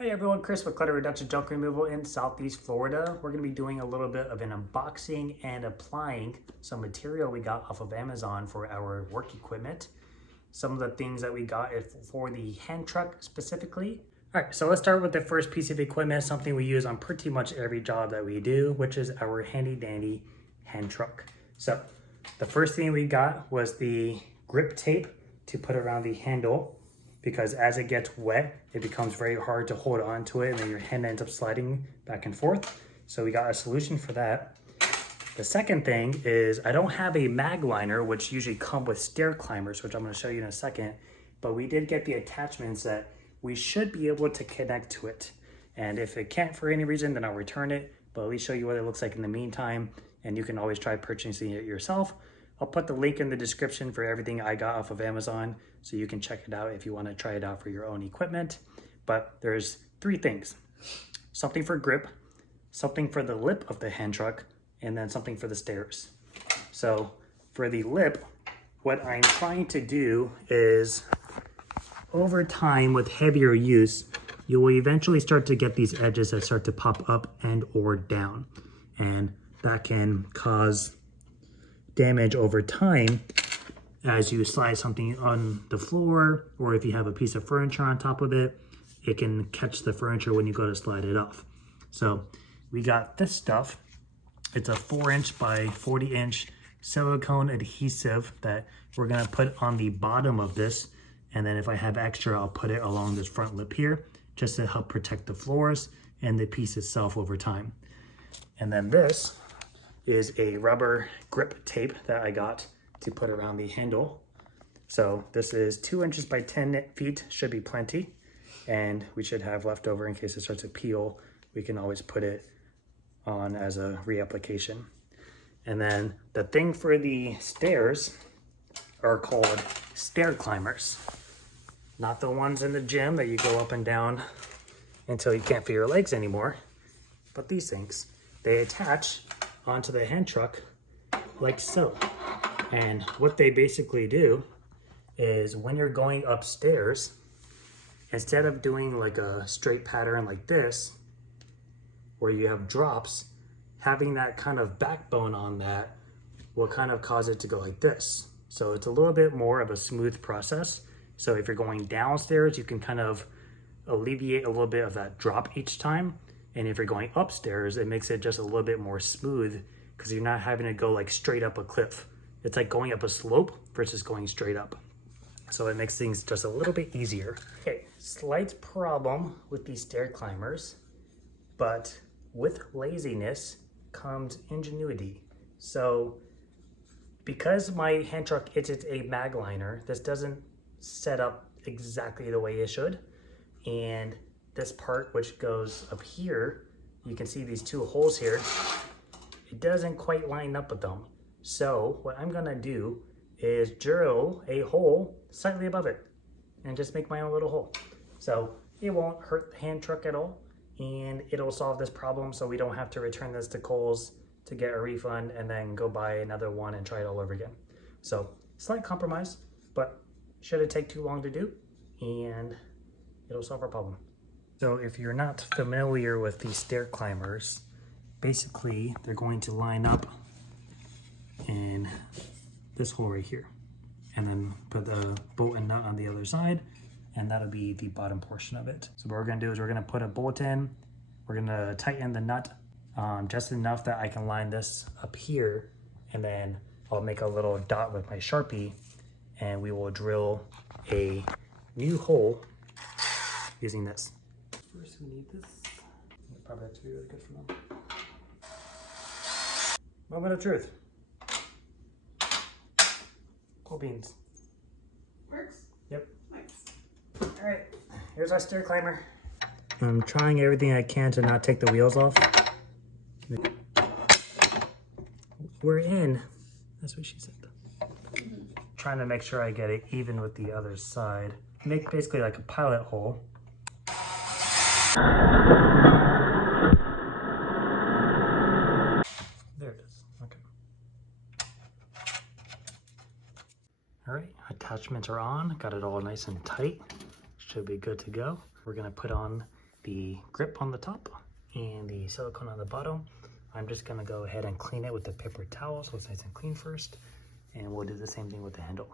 Hey everyone, Chris with Clutter Reduction Junk Removal in Southeast Florida. We're going to be doing a little bit of an unboxing and applying some material we got off of Amazon for our work equipment. Some of the things that we got is for the hand truck specifically. All right, so let's start with the first piece of equipment, something we use on pretty much every job that we do, which is our handy dandy hand truck. So the first thing we got was the grip tape to put around the handle, because as it gets wet, it becomes very hard to hold on to it and then your hand ends up sliding back and forth. So we got a solution for that. The second thing is I don't have a Magliner, which usually come with stair climbers, which I'm going to show you in a second, but we did get the attachments that we should be able to connect to it. And if it can't for any reason, then I'll return it, but at least show you what it looks like in the meantime, and you can always try purchasing it yourself. I'll put the link in the description for everything I got off of Amazon, so you can check it out if you want to try it out for your own equipment. But there's three things: something for grip, something for the lip of the hand truck, and then something for the stairs. So for the lip, what I'm trying to do is, over time with heavier use, you will eventually start to get these edges that start to pop up and or down. And that can cause damage over time as you slide something on the floor, or if you have a piece of furniture on top of it, it can catch the furniture when you go to slide it off. So we got this stuff. It's a 4" by 40" silicone adhesive that we're gonna put on the bottom of this. And then if I have extra, I'll put it along this front lip here, just to help protect the floors and the piece itself over time. And then this is a rubber grip tape that I got to put around the handle. So this is 2" by 10 feet, should be plenty. And we should have leftover in case it starts to peel. We can always put it on as a reapplication. And then the thing for the stairs are called stair climbers. Not the ones in the gym that you go up and down until you can't feel your legs anymore, but these things. They attach onto the hand truck like so. And what they basically do is when you're going upstairs, instead of doing like a straight pattern like this, where you have drops, having that kind of backbone on that will kind of cause it to go like this. So it's a little bit more of a smooth process. So if you're going downstairs, you can kind of alleviate a little bit of that drop each time. And if you're going upstairs, it makes it just a little bit more smooth because you're not having to go like straight up a cliff. It's like going up a slope versus going straight up. So it makes things just a little bit easier. Okay, slight problem with these stair climbers, but with laziness comes ingenuity. So because my hand truck is a Magliner, this doesn't set up exactly the way it should. And this part, which goes up here, you can see these two holes here, it doesn't quite line up with them. So what I'm gonna do is drill a hole slightly above it and just make my own little hole. So it won't hurt the hand truck at all, and it'll solve this problem so we don't have to return this to Kohl's to get a refund and then go buy another one and try it all over again. So slight compromise, but shouldn't take too long to do, and it'll solve our problem. So if you're not familiar with these stair climbers, basically they're going to line up in this hole right here, and then put the bolt and nut on the other side, and that'll be the bottom portion of it. So what we're gonna do is we're gonna put a bolt in, we're gonna tighten the nut just enough that I can line this up here, and then I'll make a little dot with my Sharpie, and we will drill a new hole using this. First we need this. It probably have to be really good for them. Moment of truth. Cool beans. Works? Yep. Nice. All right, here's our stair climber. I'm trying everything I can to not take the wheels off. We're in. That's what she said. Trying to make sure I get it even with the other side. Make basically like a pilot hole. There it is. Okay. All right, attachments are on. Got it all nice and tight. Should be good to go. We're gonna put on the grip on the top and the silicone on the bottom. I'm just gonna go ahead and clean it with a paper towel so it's nice and clean first, and we'll do the same thing with the handle.